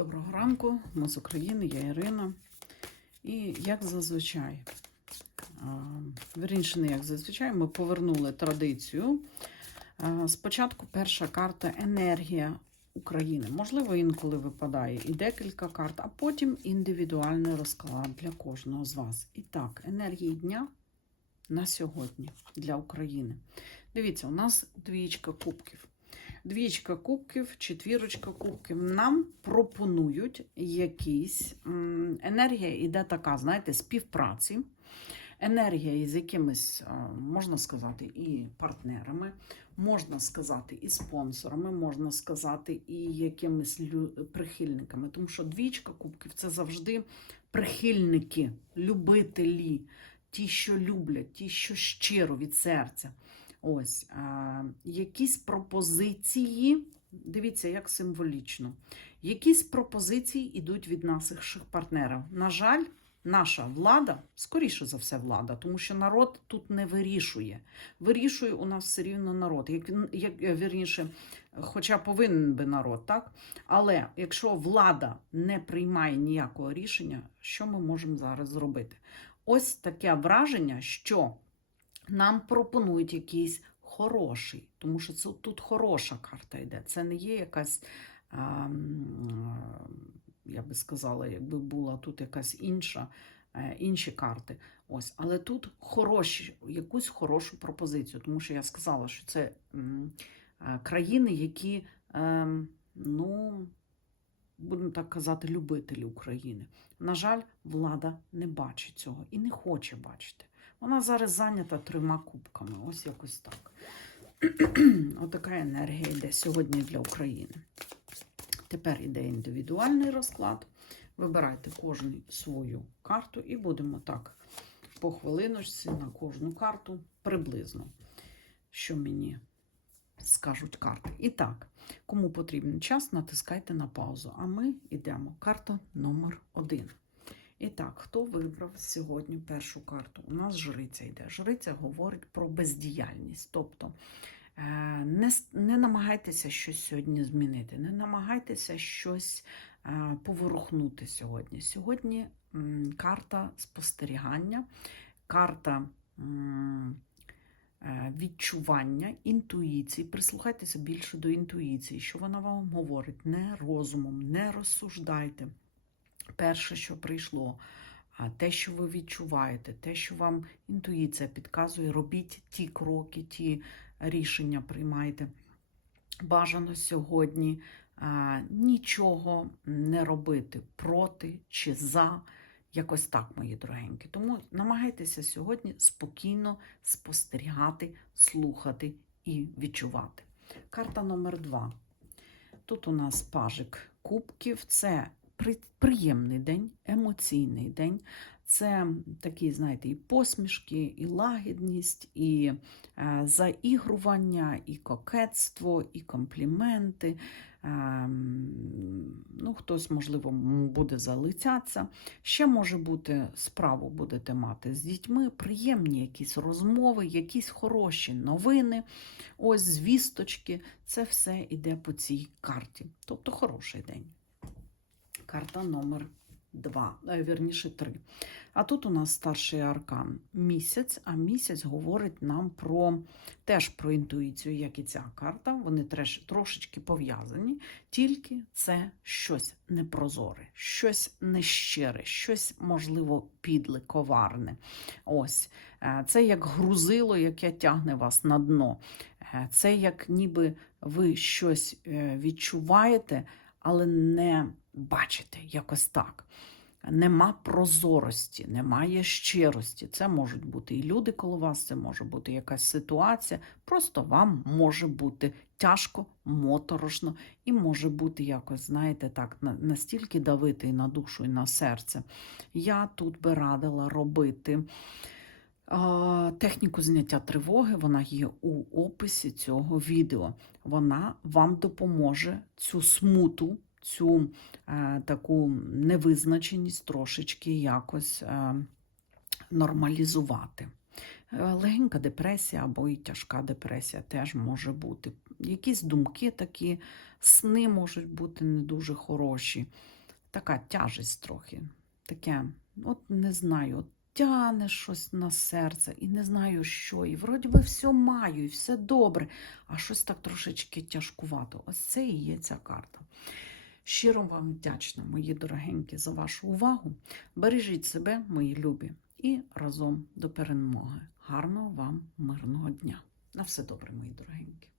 Доброго ранку, ми з України, я Ірина. І як зазвичай, вірніше, не як зазвичай, ми повернули традицію. Спочатку перша карта енергія України. Можливо, інколи випадає і декілька карт, а потім індивідуальний розклад для кожного з вас. І так, енергії дня на сьогодні для України. Дивіться, у нас двічка кубків. Двічка кубків, четвірочка кубків. Нам пропонують якісь енергія іде така, знаєте, співпраці. Енергія із якимись, можна сказати, і партнерами, можна сказати, і спонсорами, можна сказати, і якимись прихильниками. Тому що двічка кубків це завжди прихильники, любителі, ті, що люблять, ті, що щиро від серця. Ось якісь пропозиції. Дивіться, як символічно. Якісь пропозиції йдуть від наших партнерів. На жаль, наша влада, скоріше за все, влада, тому що народ тут не вирішує. Вирішує у нас все рівно народ. Як, він- як е, вірніше, хоча повинен би народ, так? Але якщо влада не приймає ніякого рішення, що ми можемо зараз зробити? Ось таке враження, що нам пропонують якийсь хороший, тому що це тут хороша карта йде. Це не є якась, а, я би сказала, якби була тут якась інша, е, інші карти. Ось, але тут хороші, якусь хорошу пропозицію, тому що я сказала, що це е, країни, які, ем, ну, будемо так казати, любителі України. На жаль, влада не бачить цього і не хоче бачити. Вона зараз зайнята трьома кубками. Ось якось так. Отака енергія йде сьогодні для України. Тепер йде індивідуальний розклад. Вибирайте кожен свою карту і будемо так по хвилиночці на кожну карту приблизно, що мені скажуть карти. І так, кому потрібен час, натискайте на паузу. А ми йдемо. Карта номер один. І так, хто вибрав сьогодні першу карту? У нас жриця йде. Жриця говорить про бездіяльність. Тобто е, не, не намагайтеся щось сьогодні змінити, не намагайтеся щось е, поворухнути сьогодні. Сьогодні карта спостерігання, карта е, відчування, інтуїції. Прислухайтеся більше до інтуїції, що вона вам говорить. Не розумом, не розсуждайте перше, що прийшло, те, що ви відчуваєте, те, що вам інтуїція підказує, робіть ті кроки, ті рішення приймайте. Бажано сьогодні а, нічого не робити проти чи за. Якось так, мої дорогенькі. Тому намагайтеся сьогодні спокійно спостерігати, слухати і відчувати. Карта номер два. Тут у нас пажик кубків. Це приємний день, емоційний день. Це такі, знаєте, і посмішки, і лагідність, і е, заігрування, і кокетство, і компліменти. Ем, ну, хтось, можливо, буде залицятися. Ще може бути справу будете мати з дітьми, приємні якісь розмови, якісь хороші новини. Ось звісточки. Це все йде по цій карті. Тобто хороший день. Карта номер 2, вірніше 3. А тут у нас старший аркан місяць, а місяць говорить нам про теж про інтуїцію, як і ця карта. Вони треш, трошечки пов'язані, тільки це щось непрозоре, щось нещире, щось, можливо, підле, коварне. Ось Е, це як грузило, яке тягне вас на дно. Е, Це як ніби ви щось е, відчуваєте, але не бачите якось так. Нема прозорості, немає щирості. Це можуть бути і люди коло вас, це може бути якась ситуація. Просто вам може бути тяжко, моторошно і може бути якось, знаєте, так, настільки давити і на душу, і на серце. Я тут би радила робити. Техніку зняття тривоги, вона є у описі цього відео. Вона вам допоможе цю смуту, цю е, таку невизначеність трошечки якось е, нормалізувати. Е, Легенька депресія або і тяжка депресія теж може бути. якісь думки такі, сни можуть бути не дуже хороші. Така тяжесть трохи. Таке, от не знаю, тяне щось на серце і не знаю що. І вроді би все маю, і все добре, а щось так трошечки тяжкувато. Ось це і є ця карта. Щиро вам вдячна, мої дорогенькі, за вашу увагу. Бережіть себе, мої любі, і разом до перемоги. Гарного вам мирного дня. На все добре, мої дорогенькі.